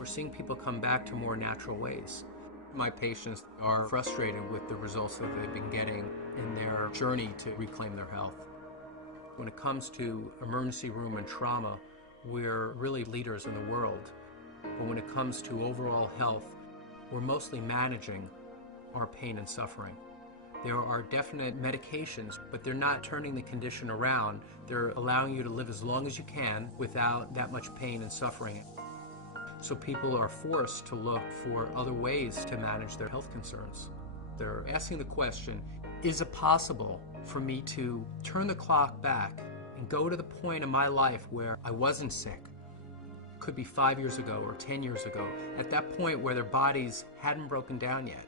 We're seeing people come back to more natural ways. My patients are frustrated with the results that they've been getting in their journey to reclaim their health. When it comes to emergency room and trauma, we're really leaders in the world. But when it comes to overall health, we're mostly managing our pain and suffering. There are definite medications, but they're not turning the condition around. They're allowing you to live as long as you can without that much pain and suffering. So people are forced to look for other ways to manage their health concerns. They're asking the question, is it possible for me to turn the clock back and go to the point in my life where I wasn't sick? It could be 5 years ago or 10 years ago, at that point where their bodies hadn't broken down yet.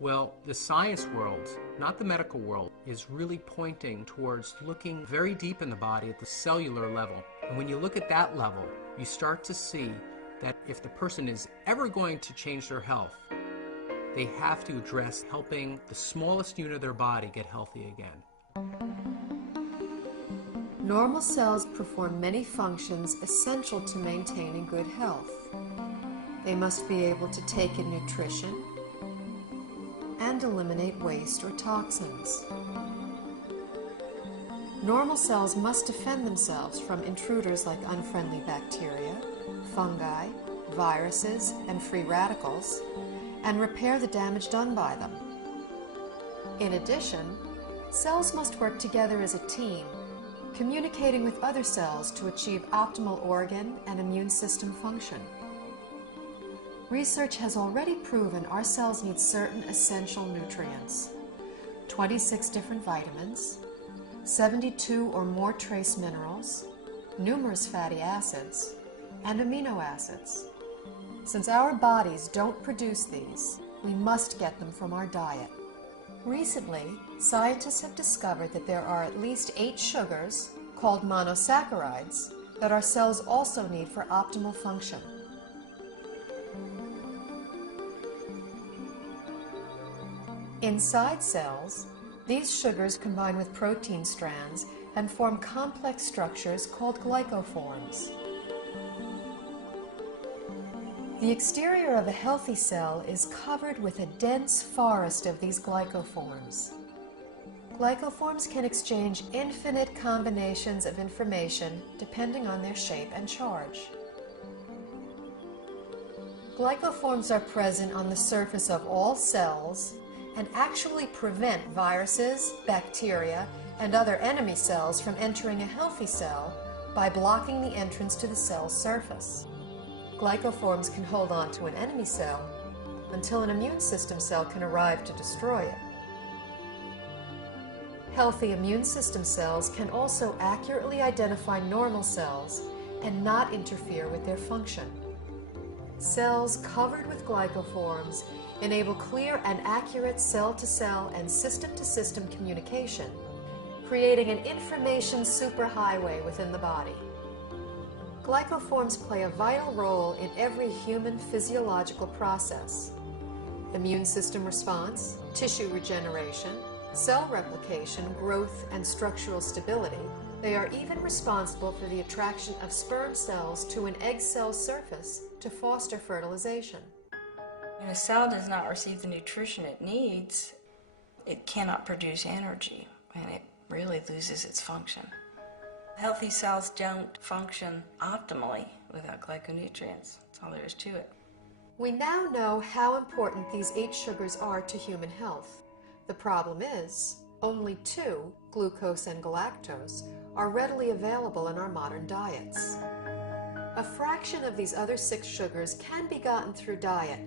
Well, the science world, not the medical world, is really pointing towards looking very deep in the body at the cellular level. And when you look at that level, you start to see that if the person is ever going to change their health, they have to address helping the smallest unit of their body get healthy again. Normal cells perform many functions essential to maintaining good health. They must be able to take in nutrition and eliminate waste or toxins. Normal cells must defend themselves from intruders like unfriendly bacteria, fungi, viruses, and free radicals, and repair the damage done by them. In addition, cells must work together as a team, communicating with other cells to achieve optimal organ and immune system function. Research has already proven our cells need certain essential nutrients, 26 different vitamins, 72 or more trace minerals, numerous fatty acids, and amino acids. Since our bodies don't produce these, we must get them from our diet. Recently, scientists have discovered that there are at least 8 sugars, called monosaccharides, that our cells also need for optimal function. Inside cells, these sugars combine with protein strands and form complex structures called glycoforms. The exterior of a healthy cell is covered with a dense forest of these glycoforms. Glycoforms can exchange infinite combinations of information depending on their shape and charge. Glycoforms are present on the surface of all cells and actually prevent viruses, bacteria, and other enemy cells from entering a healthy cell by blocking the entrance to the cell's surface. Glycoforms can hold on to an enemy cell until an immune system cell can arrive to destroy it. Healthy immune system cells can also accurately identify normal cells and not interfere with their function. Cells covered with glycoforms enable clear and accurate cell-to-cell and system-to-system communication, creating an information superhighway within the body. Glycoforms play a vital role in every human physiological process: immune system response, tissue regeneration, cell replication, growth, and structural stability. They are even responsible for the attraction of sperm cells to an egg cell surface to foster fertilization. When a cell does not receive the nutrition it needs, it cannot produce energy, and it really loses its function. Healthy cells don't function optimally without glyconutrients. That's all there is to it. We now know how important these 8 sugars are to human health. The problem is, only 2, glucose and galactose, are readily available in our modern diets. A fraction of these other 6 sugars can be gotten through diet,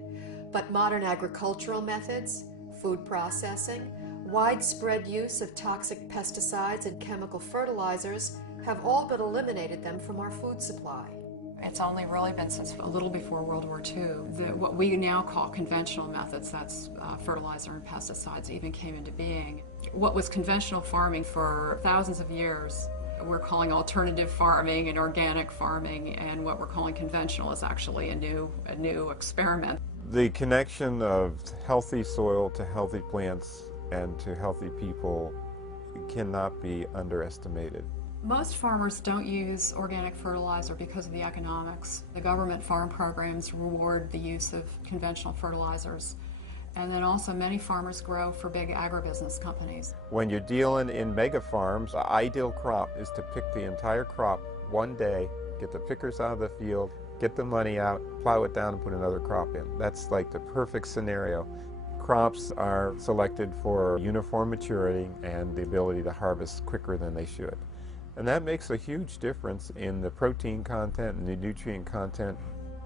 but modern agricultural methods, food processing, widespread use of toxic pesticides and chemical fertilizers have all but eliminated them from our food supply. It's only really been since a little before World War II that what we now call conventional methods, that's fertilizer and pesticides, even came into being. What was conventional farming for thousands of years, we're calling alternative farming and organic farming, and what we're calling conventional is actually a new experiment. The connection of healthy soil to healthy plants and to healthy people cannot be underestimated. Most farmers don't use organic fertilizer because of the economics. The government farm programs reward the use of conventional fertilizers. And then also many farmers grow for big agribusiness companies. When you're dealing in mega farms, the ideal crop is to pick the entire crop one day, get the pickers out of the field, get the money out, plow it down and put another crop in. That's like the perfect scenario. Crops are selected for uniform maturity and the ability to harvest quicker than they should. And that makes a huge difference in the protein content and the nutrient content.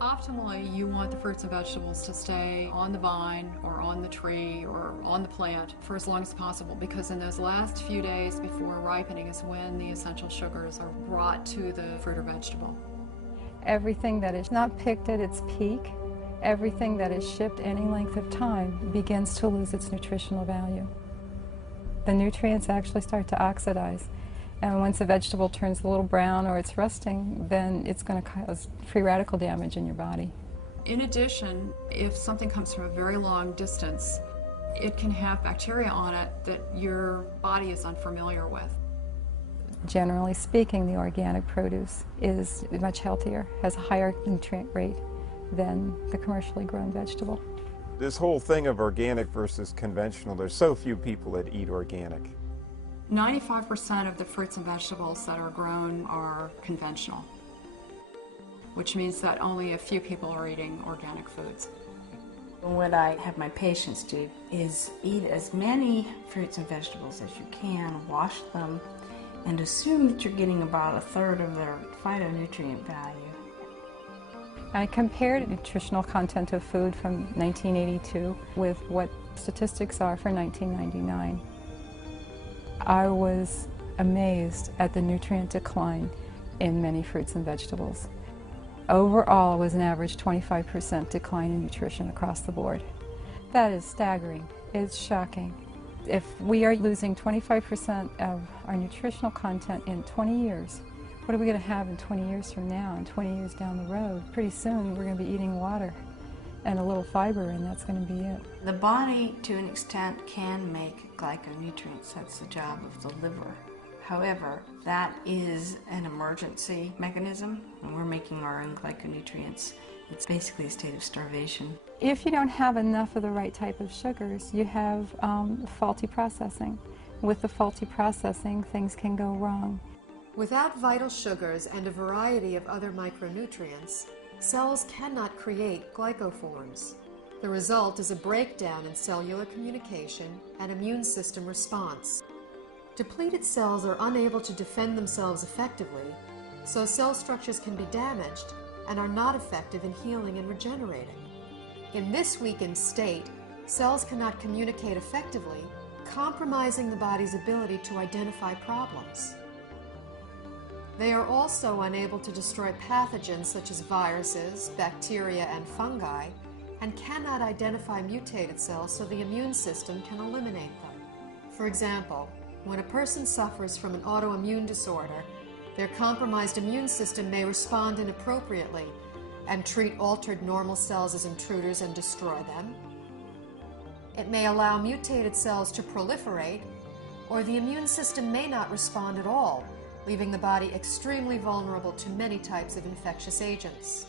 Optimally, you want the fruits and vegetables to stay on the vine or on the tree or on the plant for as long as possible, because in those last few days before ripening is when the essential sugars are brought to the fruit or vegetable. Everything that is not picked at its peak, everything that is shipped any length of time begins to lose its nutritional value. The nutrients actually start to oxidize. And once a vegetable turns a little brown or it's rusting, then it's going to cause free radical damage in your body. In addition, if something comes from a very long distance, it can have bacteria on it that your body is unfamiliar with. Generally speaking, the organic produce is much healthier, has a higher nutrient rate than the commercially grown vegetable. This whole thing of organic versus conventional, there's so few people that eat organic. 95% of the fruits and vegetables that are grown are conventional, which means that only a few people are eating organic foods. What I have my patients do is eat as many fruits and vegetables as you can, wash them, and assume that you're getting about a third of their phytonutrient value. I compared nutritional content of food from 1982 with what statistics are for 1999. I was amazed at the nutrient decline in many fruits and vegetables. Overall, it was an average 25% decline in nutrition across the board. That is staggering. It's shocking. If we are losing 25% of our nutritional content in 20 years, what are we going to have in 20 years from now and 20 years down the road? Pretty soon we're going to be eating water and a little fiber, and that's going to be it. The body, to an extent, can make glyconutrients. That's the job of the liver. However, that is an emergency mechanism, and we're making our own glyconutrients. It's basically a state of starvation. If you don't have enough of the right type of sugars, you have faulty processing. With the faulty processing, things can go wrong. Without vital sugars and a variety of other micronutrients, cells cannot create glycoforms. The result is a breakdown in cellular communication and immune system response. Depleted cells are unable to defend themselves effectively, so cell structures can be damaged and are not effective in healing and regenerating. In this weakened state, cells cannot communicate effectively, compromising the body's ability to identify problems. They are also unable to destroy pathogens such as viruses, bacteria, and fungi, and cannot identify mutated cells so the immune system can eliminate them. For example, when a person suffers from an autoimmune disorder, their compromised immune system may respond inappropriately and treat altered normal cells as intruders and destroy them. It may allow mutated cells to proliferate, or the immune system may not respond at all, leaving the body extremely vulnerable to many types of infectious agents.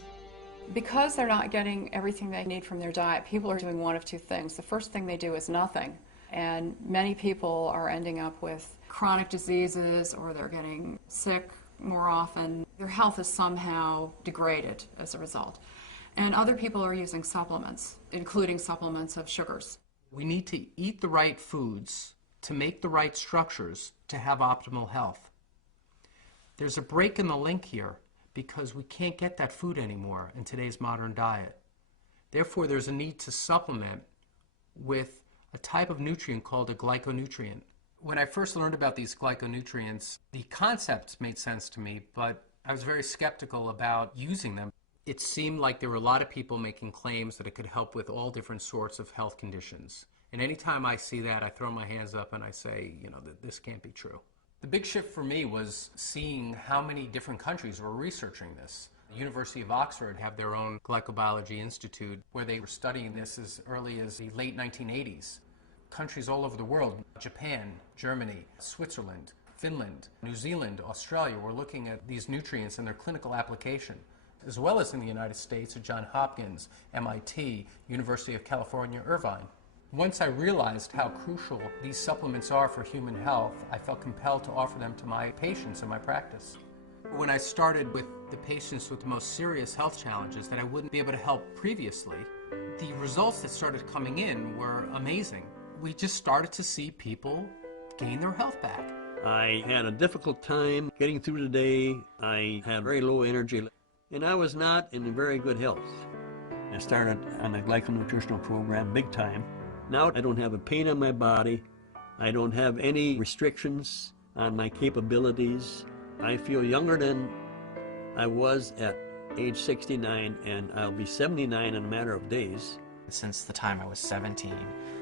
Because they're not getting everything they need from their diet, people are doing one of two things. The first thing they do is nothing, and many people are ending up with chronic diseases, or they're getting sick more often. Their health is somehow degraded as a result. And other people are using supplements, including supplements of sugars. We need to eat the right foods to make the right structures to have optimal health. There's a break in the link here because we can't get that food anymore in today's modern diet. Therefore, there's a need to supplement with a type of nutrient called a glyconutrient. When I first learned about these glyconutrients, the concepts made sense to me, but I was very skeptical about using them. It seemed like there were a lot of people making claims that it could help with all different sorts of health conditions. And anytime I see that, I throw my hands up and I say, this can't be true. The big shift for me was seeing how many different countries were researching this. The University of Oxford have their own Glycobiology Institute where they were studying this as early as the late 1980s. Countries all over the world, Japan, Germany, Switzerland, Finland, New Zealand, Australia were looking at these nutrients and their clinical application, as well as in the United States at Johns Hopkins, MIT, University of California, Irvine. Once I realized how crucial these supplements are for human health, I felt compelled to offer them to my patients in my practice. When I started with the patients with the most serious health challenges that I wouldn't be able to help previously, the results that started coming in were amazing. We just started to see people gain their health back. I had a difficult time getting through the day. I had very low energy, and I was not in very good health. I started on a glyconutritional program big time. Now I don't have a pain in my body. I don't have any restrictions on my capabilities. I feel younger than I was at age 69, and I'll be 79 in a matter of days. Since the time I was 17,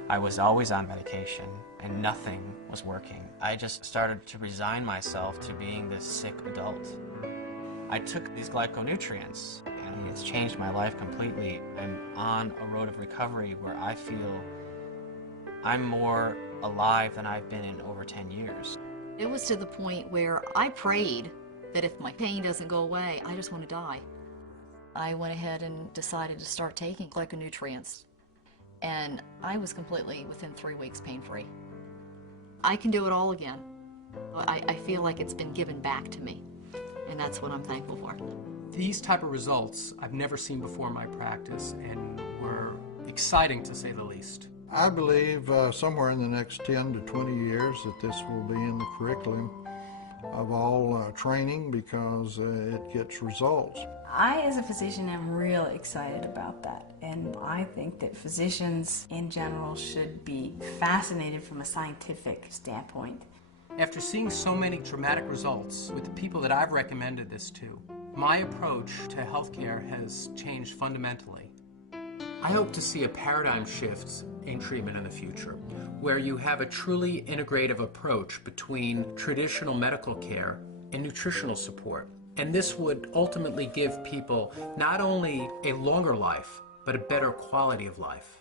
I was always on medication and nothing was working. I just started to resign myself to being this sick adult. I took these glyconutrients and it's changed my life completely. I'm on a road of recovery where I feel I'm more alive than I've been in over 10 years. It was to the point where I prayed that if my pain doesn't go away, I just want to die. I went ahead and decided to start taking glyconutrients, and I was completely, within 3 weeks, pain-free. I can do it all again. I feel like it's been given back to me, and that's what I'm thankful for. These type of results I've never seen before in my practice and were exciting to say the least. I believe somewhere in the next 10 to 20 years that this will be in the curriculum of all training because it gets results. I, as a physician, am real excited about that, and I think that physicians in general should be fascinated from a scientific standpoint. After seeing so many dramatic results with the people that I've recommended this to, my approach to healthcare has changed fundamentally. I hope to see a paradigm shift in treatment in the future, where you have a truly integrative approach between traditional medical care and nutritional support. And this would ultimately give people not only a longer life, but a better quality of life.